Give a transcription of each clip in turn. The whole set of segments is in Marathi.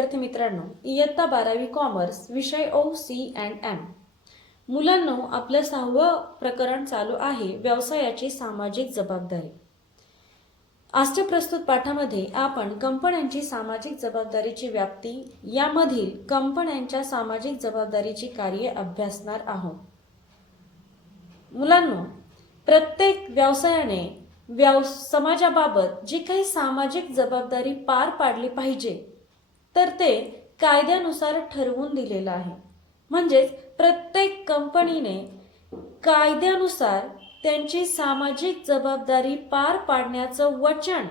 विद्यार्थी मित्रांनो, इयत्ता 12वी कॉमर्स विषय OC&M. मुलांनो, आपलं 6वं प्रकरण चालू आहे व्यवसायाची सामाजिक जबाबदारी. आजच्या प्रस्तुत पाठामध्ये आपण कंपन्यांची सामाजिक जबाबदारीची व्याप्ती यामधील कंपन्यांच्या सामाजिक जबाबदारीची कार्ये अभ्यासणार आहोत. मुलांनो, प्रत्येक व्यवसायाने समाजाबाबत जी काही सामाजिक जबाबदारी पार पाडली पाहिजे तर ते कायद्यानुसार ठरवून दिलेलं आहे. म्हणजेच प्रत्येक कंपनीने कायद्यानुसार त्यांची सामाजिक जबाबदारी पार पाडण्याचं वचन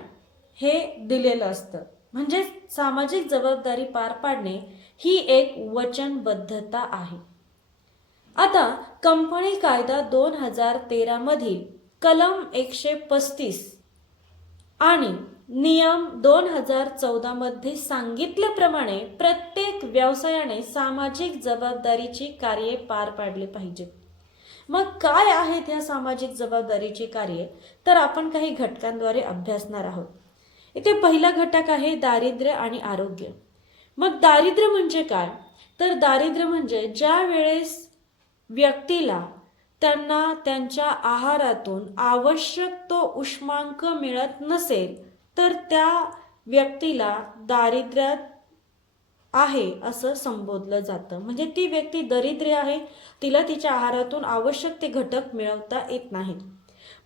हे दिलेलं असतं. म्हणजेच सामाजिक जबाबदारी पार पाडणे ही एक वचनबद्धता आहे. आता कंपनी कायदा 2013 मधील कलम 135 आणि नियम 2014 मध्ये सांगितल्याप्रमाणे प्रत्येक व्यवसायाने सामाजिक जबाबदारीची कार्ये पार पाडली पाहिजेत. मग काय आहेत या सामाजिक जबाबदारीची कार्ये, तर आपण काही घटकांद्वारे अभ्यासणार आहोत. इथे पहिला घटक आहे दारिद्र्य आणि आरोग्य. मग दारिद्र्य म्हणजे काय, तर दारिद्र्य म्हणजे ज्या वेळेस व्यक्तीला त्यांना त्यांच्या आहारातून आवश्यक तो उष्मांक मिळत नसेल तर त्या व्यक्तीला दारिद्र्यात आहे असं संबोधलं जातं. म्हणजे ती व्यक्ती दरिद्री आहे, तिला तिच्या आहारातून आवश्यक ते घटक मिळवता येत नाहीत.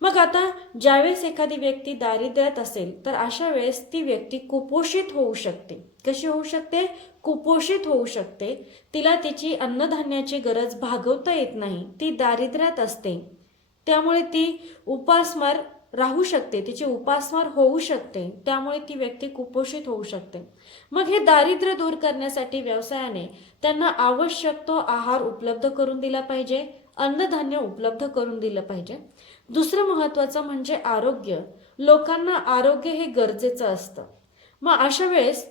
मग आता ज्यावेळेस एखादी व्यक्ती दारिद्र्यात असेल तर अशा वेळेस ती व्यक्ती कुपोषित होऊ शकते. कशी होऊ शकते? कुपोषित होऊ शकते. तिला तिची अन्नधान्याची गरज भागवता येत नाही, ती दारिद्र्यात असते, त्यामुळे ती उपासमार राहू शकते, तिची उपासमार होऊ शकते, त्यामुळे ती व्यक्ती कुपोषित होऊ शकते. मग हे दारिद्र्य दूर करण्यासाठी व्यवसायाने त्यांना आवश्यक तो आहार उपलब्ध करून दिला पाहिजे, अन्नधान्य उपलब्ध करून दिलं पाहिजे. दुसरं महत्त्वाचं म्हणजे आरोग्य. लोकांना आरोग्य हे गरजेचं असतं. मग अशा वेळेस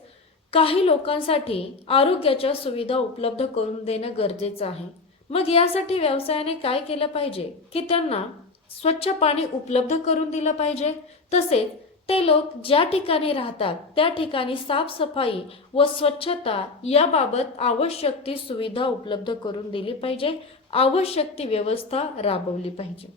काही लोकांसाठी आरोग्याच्या सुविधा उपलब्ध करून देणं गरजेचं आहे. मग यासाठी व्यवसायाने काय केलं पाहिजे की त्यांना स्वच्छ पाणी उपलब्ध करून दिलं पाहिजे. तसेच ते लोक ज्या ठिकाणी राहतात त्या ठिकाणी साफसफाई व स्वच्छता याबाबत आवश्यक ती सुविधा उपलब्ध करून दिली पाहिजे, आवश्यक ती व्यवस्था राबवली पाहिजे.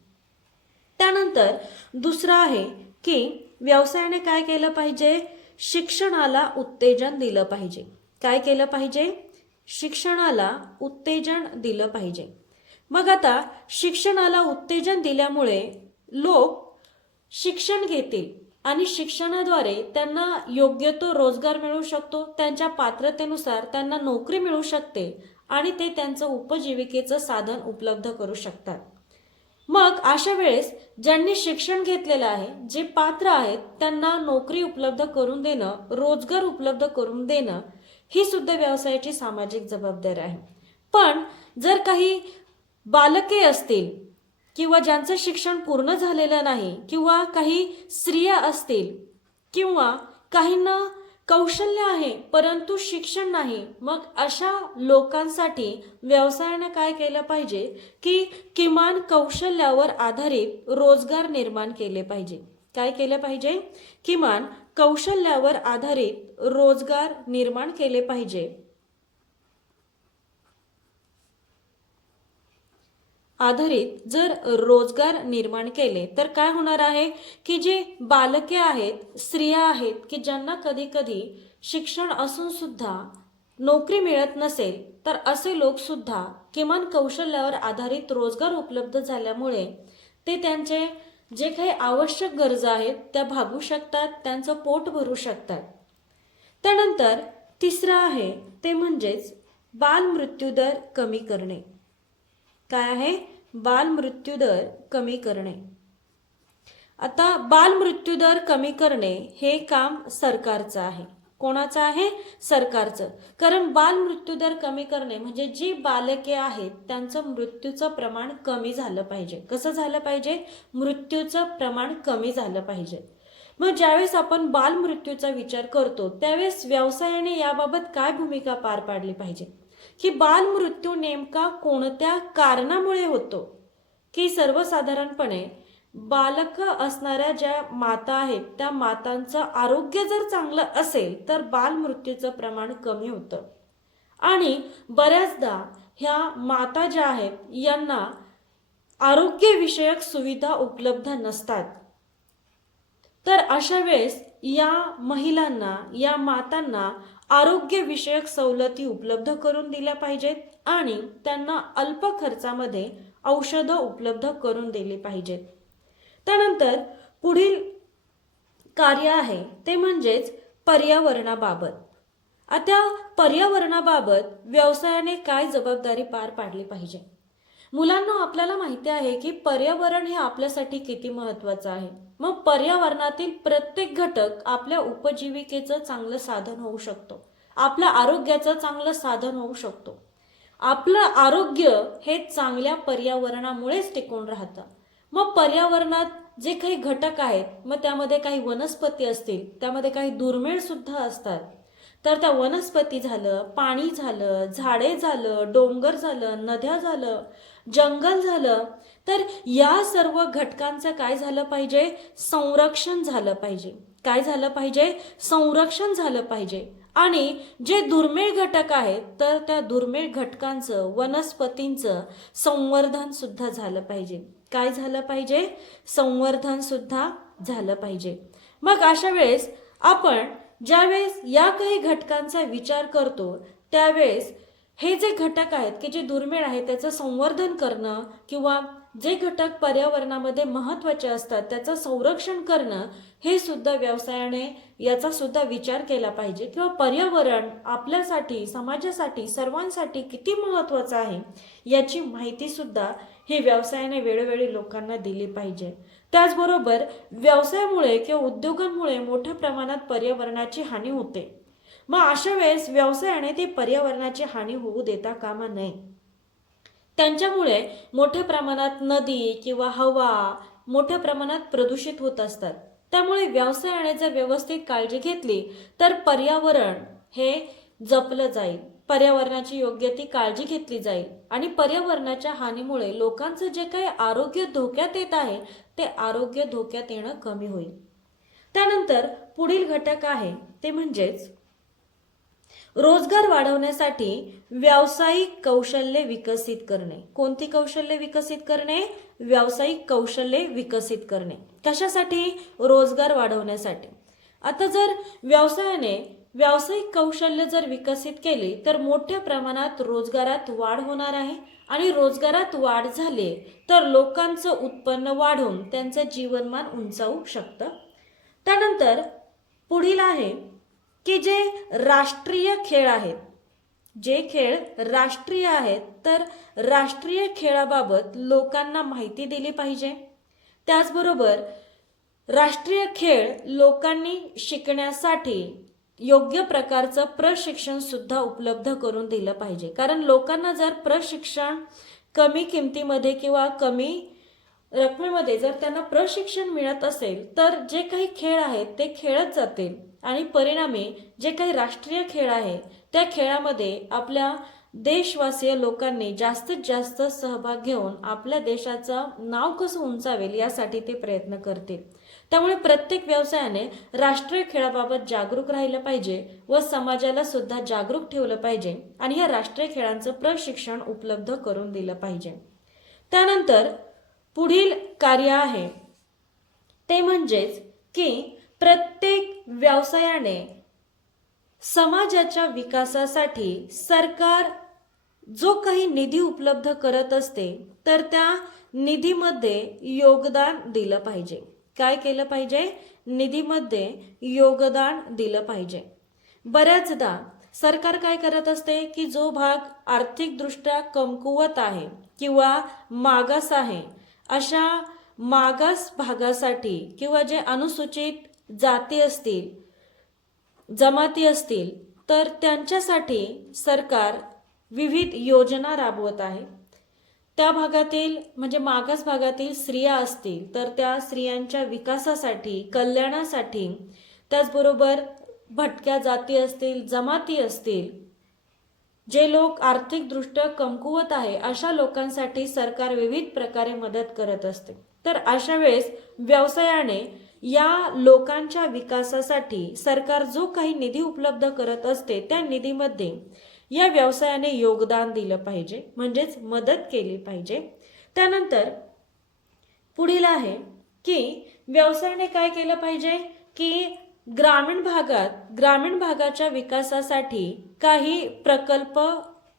त्यानंतर दुसरं आहे की व्यवसायाने काय केलं पाहिजे, शिक्षणाला उत्तेजन दिलं पाहिजे. काय केलं पाहिजे? शिक्षणाला उत्तेजन दिलं पाहिजे. मग आता शिक्षणाला उत्तेजन दिल्यामुळे लोक शिक्षण घेतील आणि शिक्षणाद्वारे त्यांना योग्य तो रोजगार मिळू शकतो, त्यांच्या पात्रतेनुसार त्यांना नोकरी मिळू शकते आणि ते त्यांचं उपजीविकेचं साधन उपलब्ध करू शकतात. मग अशा वेळेस ज्यांनी शिक्षण घेतलेलं आहे, जे पात्र आहेत, त्यांना नोकरी उपलब्ध करून देणं, रोजगार उपलब्ध करून देणं ही सुद्धा व्यवसायाची सामाजिक जबाबदारी आहे. पण जर काही बालके असतील किंवा ज्यांचं शिक्षण पूर्ण झालेलं नाही किंवा काही स्त्रिया असतील किंवा काहींना कौशल्य आहे परंतु शिक्षण नाही, मग अशा लोकांसाठी व्यवसायाने काय केलं पाहिजे की किमान कौशल्यावर आधारित रोजगार निर्माण केले पाहिजे. काय केलं पाहिजे? किमान कौशल्यावर आधारित रोजगार निर्माण केले पाहिजे. आधारित जर रोजगार निर्माण केले तर काय होणार आहे की जे बालके आहेत, स्त्रिया आहेत की ज्यांना कधी कधी शिक्षण असून सुद्धा नोकरी मिळत नसेल, तर असे लोक सुद्धा किमान कौशल्यावर आधारित रोजगार उपलब्ध झाल्यामुळे ते त्यांचे जे काही आवश्यक गरजा आहेत त्या भागू शकतात, त्यांचं पोट भरू शकतात. त्यानंतर तिसरं आहे ते म्हणजेच बालमृत्यूदर कमी करणे. काय आहे? बालमृत्यूदर कमी करणे. आता बालमृत्यूदर कमी करणे हे काम सरकारचं आहे. कोणाचं आहे? सरकारचं. कारण बालमृत्यूदर कमी करणे म्हणजे जी बालके आहेत त्यांचं मृत्यूचं प्रमाण कमी झालं पाहिजे. कसं झालं पाहिजे? मृत्यूचं प्रमाण कमी झालं पाहिजे. मग ज्यावेळेस आपण बालमृत्यूचा विचार करतो त्यावेळेस व्यवसायाने याबाबत काय भूमिका पार पाडली पाहिजे की बालमृत्यू नेमका कोणत्या कारणामुळे होतो? की सर्वसाधारणपणे बालक असणाऱ्या ज्या माता आहेत त्या मातांचं आरोग्य जर चांगलं असेल तर बालमृत्यूचं प्रमाण कमी होतं. आणि बऱ्याचदा ह्या माता ज्या आहेत यांना आरोग्यविषयक सुविधा उपलब्ध नसतात. तर अशा वेळेस या महिलांना, या मातांना आरोग्यविषयक सवलती उपलब्ध करून दिल्या पाहिजेत आणि त्यांना अल्प खर्चामध्ये औषधं उपलब्ध करून दिली पाहिजेत. त्यानंतर पुढील कार्य आहे ते म्हणजेच पर्यावरणाबाबत. आता पर्यावरणाबाबत व्यवसायाने काय जबाबदारी पार पाडली पाहिजे? मुलांना आपल्याला माहिती आहे की पर्यावरण हे आपल्यासाठी किती महत्त्वाचं आहे. मग पर्यावरणातील प्रत्येक घटक आपल्या उपजीविकेचं चांगलं साधन होऊ शकतो, आपल्या आरोग्याचं चांगलं साधन होऊ शकतो. आपलं आरोग्य हे चांगल्या पर्यावरणामुळेच टिकून राहतं. मग पर्यावरणात जे काही घटक आहेत, मग त्यामध्ये काही वनस्पती असतील, त्यामध्ये काही दुर्मिळ सुद्धा असतात. तर त्या वनस्पती झालं, पाणी झालं, झाडे झालं, डोंगर झालं, नद्या झालं, जंगल झालं, तर या सर्व घटकांचं काय झालं पाहिजे? संरक्षण झालं पाहिजे. काय झालं पाहिजे? संरक्षण झालं पाहिजे. आणि जे दुर्मिळ घटक आहेत तर त्या दुर्मिळ घटकांचं, वनस्पतींचं संवर्धन सुद्धा झालं पाहिजे. काय झालं पाहिजे? संवर्धन सुद्धा झालं पाहिजे. मग अशा वेळेस आपण ज्यावेळेस या काही घटकांचा विचार करतो त्यावेळेस हे जे घटक आहेत की जे दुर्मिळ आहेत त्याचं संवर्धन करणं किंवा जे घटक पर्यावरणामध्ये महत्त्वाचे असतात त्याचं संरक्षण करणं हे सुद्धा व्यवसायाने याचा सुद्धा विचार केला पाहिजे. किंवा पर्यावरण आपल्यासाठी, समाजासाठी, सर्वांसाठी किती महत्त्वाचं आहे याची माहिती सुद्धा ही व्यवसायाने वेळोवेळी लोकांना दिली पाहिजे. त्याचबरोबर व्यवसायामुळे किंवा उद्योगांमुळे मोठ्या प्रमाणात पर्यावरणाची हानी होते. मग अशा वेळेस व्यवसायाने ती पर्यावरणाची हानी होऊ देता कामा नये. त्यांच्यामुळे मोठ्या प्रमाणात नदी किंवा हवा मोठ्या प्रमाणात प्रदूषित होत असतात. त्यामुळे व्यवसायाने जर व्यवस्थित काळजी घेतली तर पर्यावरण हे जपलं जाईल, पर्यावरणाची योग्य ती काळजी घेतली जाईल आणि पर्यावरणाच्या हानीमुळे लोकांचं जे काही आरोग्य धोक्यात येत आहे ते आरोग्य धोक्यात येणं कमी होईल. त्यानंतर पुढील घटक आहे ते म्हणजेच रोजगार वाढवण्यासाठी व्यावसायिक कौशल्ये विकसित करणे. कोणती कौशल्ये विकसित करणे? व्यावसायिक कौशल्ये विकसित करणे. कशासाठी? रोजगार वाढवण्यासाठी. आता जर व्यवसायाने व्यावसायिक कौशल्य जर विकसित केली तर मोठ्या प्रमाणात रोजगारात वाढ होणार आहे आणि रोजगारात वाढ झाली तर लोकांचं उत्पन्न वाढून त्यांचं जीवनमान उंचावू शकतं. त्यानंतर पुढील आहे की जे राष्ट्रीय खेळ आहेत, जे खेळ राष्ट्रीय आहेत तर राष्ट्रीय खेळाबाबत लोकांना माहिती दिली पाहिजे. त्याचबरोबर राष्ट्रीय खेळ लोकांनी शिकण्यासाठी योग्य प्रकारचं प्रशिक्षण सुद्धा उपलब्ध करून दिलं पाहिजे. कारण लोकांना जर प्रशिक्षण कमी किमतीमध्ये किंवा कमी रकमेमध्ये जर त्यांना प्रशिक्षण मिळत असेल तर जे काही खेळ आहेत ते खेळत जातील आणि परिणामी जे काही राष्ट्रीय खेळ आहे त्या खेळामध्ये आपल्या देशवासीय लोकांनी जास्तीत जास्त सहभाग घेऊन आपल्या देशाचं नाव कसं उंचावेल यासाठी ते प्रयत्न करतील. त्यामुळे प्रत्येक व्यवसायाने राष्ट्रीय खेळाबाबत जागरूक राहिलं पाहिजे व समाजाला सुद्धा जागरूक ठेवलं पाहिजे आणि या राष्ट्रीय खेळांचं प्रशिक्षण उपलब्ध करून दिलं पाहिजे. त्यानंतर पुढील कार्य आहे ते म्हणजेच की प्रत्येक व्यवसायाने समाजाच्या विकासासाठी सरकार जो काही निधी उपलब्ध करत असते तर त्या निधीमध्ये योगदान दिलं पाहिजे. काय केलं पाहिजे? निधीमध्ये योगदान दिलं पाहिजे. बऱ्याचदा सरकार काय करत असते की जो भाग आर्थिकदृष्ट्या कमकुवत आहे किंवा मागास आहे अशा मागास भागासाठी किंवा जे अनुसूचित जाती असतील, जमाती असतील तर त्यांच्यासाठी सरकार विविध योजना राबवत आहे. त्या भागातील म्हणजे मागास भागातील स्त्रिया असतील तर त्या स्त्रियांच्या विकासासाठी, कल्याणासाठी, त्याचबरोबर भटक्या जाती असतील, जमाती असतील, जे लोक आर्थिकदृष्ट्या कमकुवत आहे अशा लोकांसाठी सरकार विविध प्रकारे मदत करत असते. तर अशा वेळेस व्यवसायाने या लोकांच्या विकासासाठी सरकार जो काही निधी उपलब्ध करत असते त्या निधीमध्ये या व्यवसायाने योगदान दिलं पाहिजे, म्हणजेच मदत केली पाहिजे. त्यानंतर पुढील आहे की व्यवसायाने काय केलं पाहिजे की ग्रामीण भागाच्या विकासासाठी काही प्रकल्प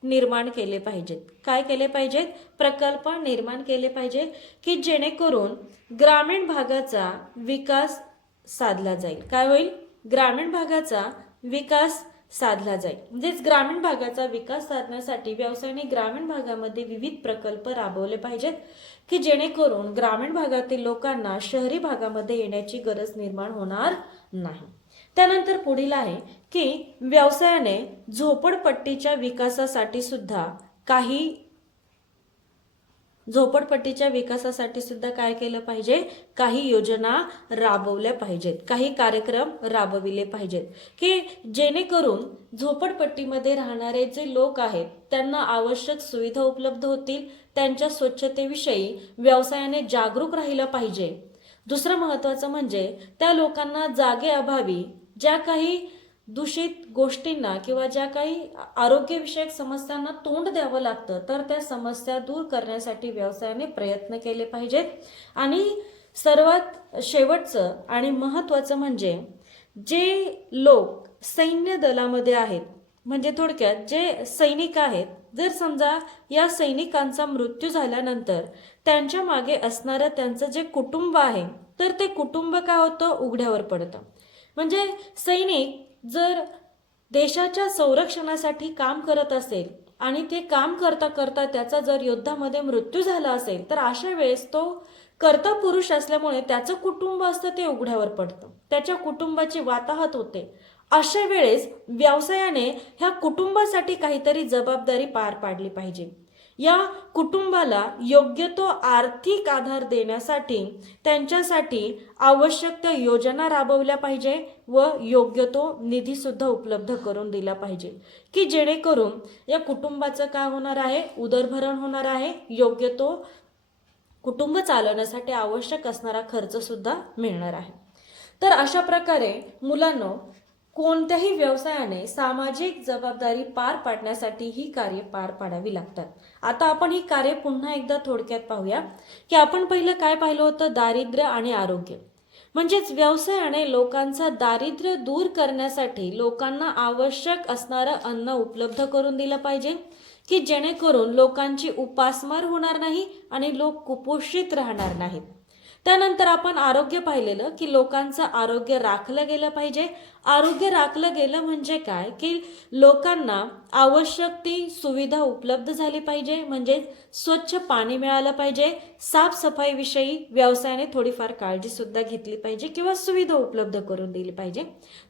निर्माण केले पाहिजेत. काय केले पाहिजेत? प्रकल्प निर्माण केले पाहिजे की जेणेकरून ग्रामीण भागाचा विकास साधला जाईल. काय होईल? ग्रामीण भागाचा विकास साधला जाईल. म्हणजेच ग्रामीण भागाचा विकास साधण्यासाठी व्यवसायाने ग्रामीण भागामध्ये विविध प्रकल्प राबवले पाहिजेत की जेणेकरून ग्रामीण भागातील लोकांना शहरी भागामध्ये येण्याची गरज निर्माण होणार नाही. त्यानंतर पुढील आहे की व्यवसायाने झोपडपट्टीच्या विकासासाठी सुद्धा काय केलं पाहिजे? काही योजना राबवल्या पाहिजेत, काही कार्यक्रम राबविले पाहिजेत की जेणेकरून झोपडपट्टीमध्ये राहणारे जे लोक आहेत त्यांना आवश्यक सुविधा उपलब्ध होतील. त्यांच्या स्वच्छतेविषयी व्यवसायाने जागरूक राहिलं पाहिजे. दुसरं महत्त्वाचं म्हणजे त्या लोकांना जागेअभावी ज्या काही दूषित गोष्टींना किंवा ज्या काही आरोग्यविषयक समस्यांना तोंड द्यावं लागतं तर त्या समस्या दूर करण्यासाठी व्यवसायाने प्रयत्न केले पाहिजेत. आणि सर्वात शेवटचं आणि महत्त्वाचं म्हणजे जे लोक सैन्य दलामध्ये आहेत, म्हणजे थोडक्यात जे सैनिक आहेत, जर समजा या सैनिकांचा मृत्यू झाल्यानंतर त्यांच्या मागे असणारं त्यांचं जे कुटुंब आहे तर ते कुटुंब काय होतं? उघड्यावर पडतं. म्हणजे सैनिक जर देशाच्या संरक्षणासाठी काम करत असेल आणि ते काम करता करता त्याचा जर युद्धामध्ये मृत्यू झाला असेल तर अशा वेळेस तो कर्ता पुरुष असल्यामुळे त्याचं कुटुंब असतं ते उघड्यावर पडतं, त्याच्या कुटुंबाची वाताहत होते. अशा वेळेस व्यवसायाने ह्या कुटुंबासाठी काहीतरी जबाबदारी पार पाडली पाहिजे. या कुटुंबाला योग्य तो आर्थिक आधार देण्यासाठी त्यांच्यासाठी आवश्यक त्या योजना राबवल्या पाहिजे व योग्य तो निधी सुद्धा उपलब्ध करून दिला पाहिजे की जेणेकरून या कुटुंबाचं काय होणार आहे? उदरभरण होणार आहे. योग्य तो कुटुंब चालवण्यासाठी आवश्यक असणारा खर्च सुद्धा मिळणार आहे. तर अशा प्रकारे मुलांनो, कोणत्याही व्यवसायाने सामाजिक जबाबदारी पार पाडण्यासाठी ही कार्य पार पाडावी लागतात. आता आपण ही कार्य पुन्हा एकदा थोडक्यात पाहूया की आपण पहिलं काय पाहिलं होतं? दारिद्र्य आणि आरोग्य. म्हणजेच व्यवसायाने लोकांचं दारिद्र्य दूर करण्यासाठी लोकांना आवश्यक असणारं अन्न उपलब्ध करून दिलं पाहिजे की जेणेकरून लोकांची उपासमार होणार नाही आणि लोक कुपोषित राहणार नाहीत. त्यानंतर आपण आरोग्य पाहिलेलं की लोकांचं आरोग्य राखलं गेलं पाहिजे. आरोग्य राखलं गेलं म्हणजे काय की लोकांना आवश्यक ती सुविधा उपलब्ध झाली पाहिजे, म्हणजे स्वच्छ पाणी मिळालं पाहिजे. साफसफाईविषयी व्यवसायाने थोडीफार काळजी सुद्धा घेतली पाहिजे किंवा सुविधा उपलब्ध करून दिली पाहिजे.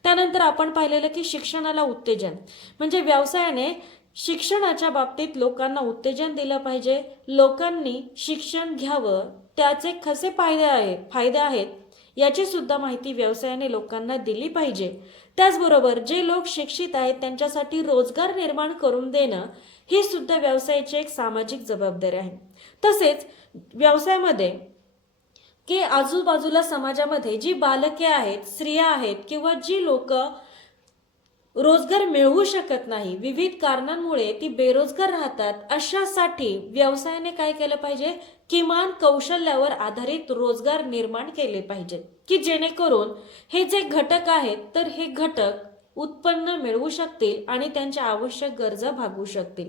त्यानंतर आपण पाहिलेलं की शिक्षणाला उत्तेजन, म्हणजे व्यवसायाने शिक्षणाच्या बाबतीत लोकांना उत्तेजन दिलं पाहिजे. लोकांनी शिक्षण घ्यावं, त्याचे कसे फायदे आहेत याची सुद्धा माहिती व्यवसायाने लोकांना दिली पाहिजे. त्याचबरोबर जे लोक शिक्षित आहेत त्यांच्यासाठी रोजगार निर्माण करून देणं ही सुद्धा व्यवसायाची एक सामाजिक जबाबदारी आहे. तसेच व्यवसायामध्ये की आजूबाजूला समाजामध्ये जी बालके आहेत, स्त्रिया आहेत किंवा जी लोक रोजगार मिळवू शकत नाही, विविध कारणांमुळे ती बेरोजगार राहतात, अशासाठी व्यवसायाने काय केलं पाहिजे? किमान कौशल्यावर आधारित रोजगार निर्माण केले पाहिजेत की जेणेकरून हे जे घटक आहेत तर हे घटक उत्पन्न मिळवू शकतील आणि त्यांच्या आवश्यक गरजा भागवू शकतील.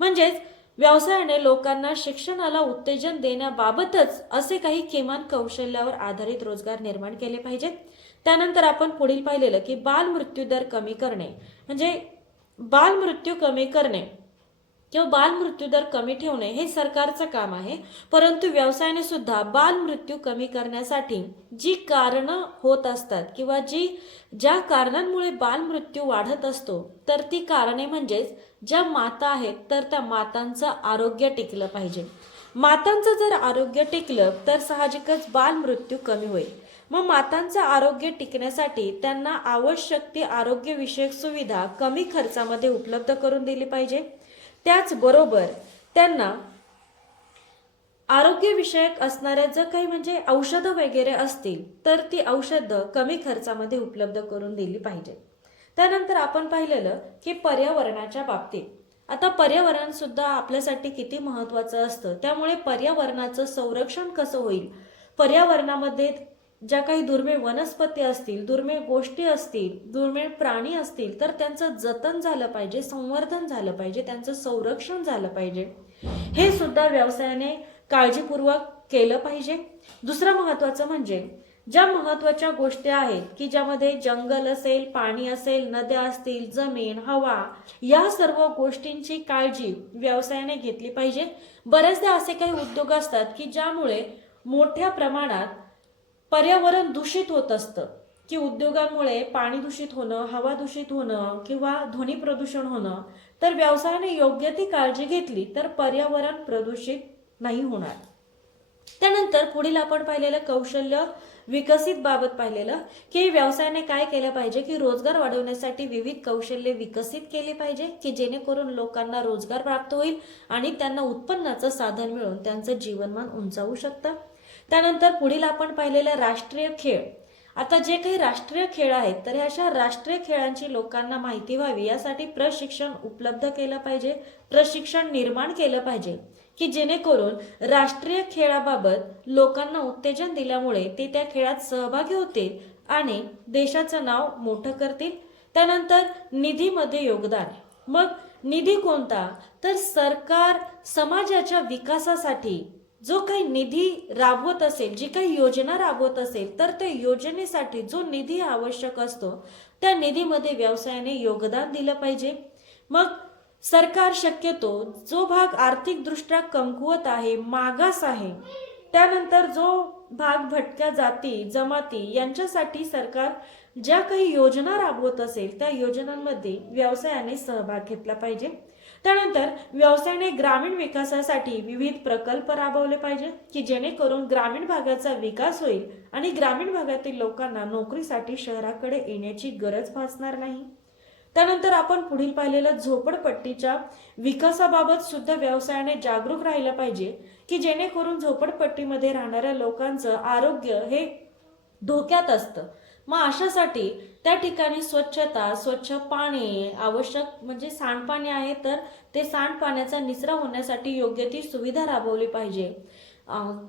म्हणजेच व्यवसायाने लोकांना शिक्षणाला उत्तेजन देण्याबाबतच असे काही किमान कौशल्यावर आधारित रोजगार निर्माण केले पाहिजेत. त्यानंतर आपण पुढील पाहिलेलं की बालमृत्यू दर कमी करणे, म्हणजे बालमृत्यू कमी करणे किंवा बालमृत्यू दर कमी ठेवणे हे सरकारचं काम आहे. परंतु व्यवसायाने सुद्धा बालमृत्यू कमी करण्यासाठी जी कारणं होत असतात किंवा ज्या कारणांमुळे बालमृत्यू वाढत असतो तर ती कारणे म्हणजेच ज्या माता आहेत तर त्या मातांचं आरोग्य टिकलं पाहिजे. मातांचं जर आरोग्य टिकलं तर साहजिकच बालमृत्यू कमी होईल. मग मातांचं आरोग्य टिकण्यासाठी त्यांना आवश्यक ती आरोग्यविषयक सुविधा कमी खर्चामध्ये उपलब्ध करून दिली पाहिजे. त्याचबरोबर त्यांना आरोग्यविषयक असणाऱ्या जर काही म्हणजे औषधं वगैरे असतील तर ती औषधं कमी खर्चामध्ये उपलब्ध करून दिली पाहिजे. त्यानंतर आपण पाहिलेलं की पर्यावरणाच्या बाबतीत आता पर्यावरण सुद्धा आपल्यासाठी किती महत्त्वाचं असतं, त्यामुळे पर्यावरणाचं संरक्षण कसं होईल, पर्यावरणामध्ये ज्या काही दुर्मिळ वनस्पती असतील, दुर्मिळ गोष्टी असतील, दुर्मिळ प्राणी असतील तर त्यांचं जतन झालं पाहिजे, संवर्धन झालं पाहिजे, त्यांचं संरक्षण झालं पाहिजे, हे सुद्धा व्यवसायाने काळजीपूर्वक केलं पाहिजे. दुसरं महत्त्वाचं म्हणजे ज्या महत्त्वाच्या गोष्टी आहेत की ज्यामध्ये जंगल असेल, पाणी असेल, नद्या असतील, जमीन, हवा, या सर्व गोष्टींची काळजी व्यवसायाने घेतली पाहिजे. बरेचदा असे काही उद्योग असतात की ज्यामुळे मोठ्या प्रमाणात पर्यावरण दूषित होत असतं, की उद्योगांमुळे पाणी दूषित होणं, हवा दूषित होणं किंवा ध्वनी प्रदूषण होणं. तर व्यवसायाने योग्य ती काळजी घेतली तर पर्यावरण प्रदूषित नाही होणार. त्यानंतर पुढील आपण पाहिलेलं कौशल्य विकसित बाबत पाहिलेलं की व्यवसायाने काय केलं पाहिजे की रोजगार वाढवण्यासाठी विविध कौशल्ये विकसित केली पाहिजे की जेणेकरून लोकांना रोजगार प्राप्त होईल आणि त्यांना उत्पन्नाचं साधन मिळून त्यांचं जीवनमान उंचावू शकतं. त्यानंतर पुढील आपण पाहिलेलं राष्ट्रीय खेळ. आता जे काही राष्ट्रीय खेळ आहेत तर ह्या अशा राष्ट्रीय खेळांची लोकांना माहिती व्हावी यासाठी प्रशिक्षण उपलब्ध केलं पाहिजे, प्रशिक्षण निर्माण केलं पाहिजे की जेणेकरून राष्ट्रीय खेळाबाबत लोकांना उत्तेजन दिल्यामुळे ते त्या खेळात सहभागी होतील आणि देशाचं नाव मोठं करतील. त्यानंतर निधीमध्ये योगदान. मग निधी कोणता, तर सरकार समाजाच्या विकासासाठी जो काही निधी राबवत असेल, जी काही योजना राबवत असेल तर त्या योजनेसाठी जो निधी आवश्यक असतो त्या निधीमध्ये व्यवसायाने योगदान दिलं पाहिजे. मग सरकार शक्यतो जो भाग आर्थिकदृष्ट्या कमकुवत आहे, मागास आहे, त्यानंतर जो भाग भटक्या जाती जमाती यांच्यासाठी सरकार ज्या काही योजना राबवत असेल त्या योजनांमध्ये व्यवसायाने सहभाग घेतला पाहिजे. त्यानंतर व्यवसायाने ग्रामीण विकासासाठी विविध प्रकल्प राबवले पाहिजे की जेणेकरून ग्रामीण भागाचा विकास होईल आणि ग्रामीण भागातील लोकांना नोकरीसाठी शहराकडे येण्याची गरज भासणार नाही. त्यानंतर आपण पुढील पाहिलेलं झोपडपट्टीच्या विकासाबाबत सुद्धा व्यवसायाने जागरूक राहिलं पाहिजे की जेणेकरून झोपडपट्टीमध्ये राहणाऱ्या लोकांचं आरोग्य हे धोक्यात असतं. मग अशासाठी त्या ठिकाणी स्वच्छता, स्वच्छ पाणी आवश्यक म्हणजे सांडपाणी आहे तर ते सांडपाण्याचा निचरा होण्यासाठी योग्य ती सुविधा राबवली पाहिजे.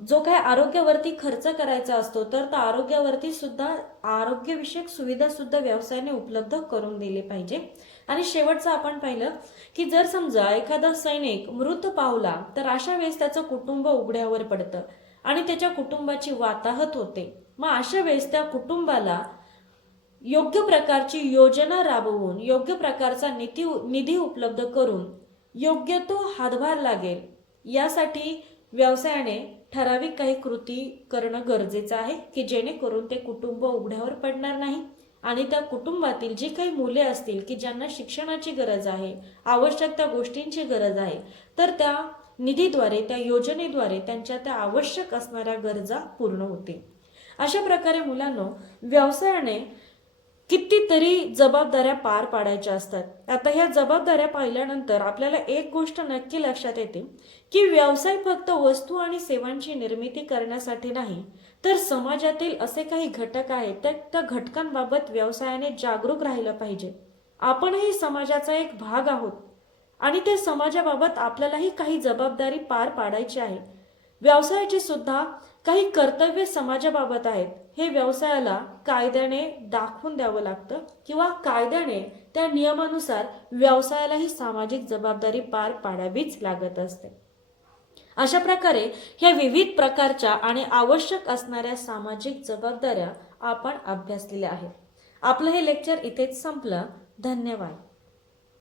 जो काय आरोग्यावरती खर्च करायचा असतो तर त्या आरोग्यावरती सुद्धा आरोग्यविषयक सुविधा सुद्धा व्यवसायाने उपलब्ध करून दिली पाहिजे. आणि शेवटचं आपण पाहिलं की जर समजा एखादा सैनिक मृत पावला तर अशा वेळेस त्याचं कुटुंब उघड्यावर पडतं आणि त्याच्या कुटुंबाची वाताहत होते. मग अशा वेळेस त्या कुटुंबाला योग्य प्रकारची योजना राबवून योग्य प्रकारचा निधी उपलब्ध करून योग्य तो हातभार लागेल यासाठी व्यवसायाने ठराविक काही कृती करणं गरजेचं आहे की जेणेकरून ते कुटुंब उघड्यावर पडणार नाही आणि त्या कुटुंबातील जी काही मुले असतील की ज्यांना शिक्षणाची गरज आहे, आवश्यक त्या गोष्टींची गरज आहे, तर त्या निधीद्वारे त्या योजनेद्वारे त्यांच्या त्या आवश्यक असणाऱ्या गरजा पूर्ण होतील. अशा प्रकारे मुलांनो व्यवसायाने कितीतरी जबाबदाऱ्या पार पाडायच्या असतात. आता ह्या जबाबदाऱ्या पाहिल्यानंतर आपल्याला एक गोष्ट नक्की लक्षात येते की व्यवसाय फक्त वस्तू आणि सेवांची निर्मिती करण्यासाठी नाही तर समाजातील असे काही घटक आहेत त्या घटकांबाबत व्यवसायाने जागरूक राहिलं पाहिजे. आपणही समाजाचा एक भाग आहोत आणि त्या समाजाबाबत आपल्यालाही काही जबाबदारी पार पाडायची आहे. व्यवसायाची सुद्धा काही कर्तव्य समाजाबाबत आहेत. हे व्यवसायाला कायद्याने दाखवून द्यावं लागतं किंवा कायद्याने त्या नियमानुसार व्यवसायालाही सामाजिक जबाबदारी पार पाडावीच लागत असते. अशा प्रकारे ह्या विविध प्रकारच्या आणि आवश्यक असणाऱ्या सामाजिक जबाबदाऱ्या आपण अभ्यासलेल्या आहेत. आपलं हे लेक्चर इथेच संपलं. धन्यवाद.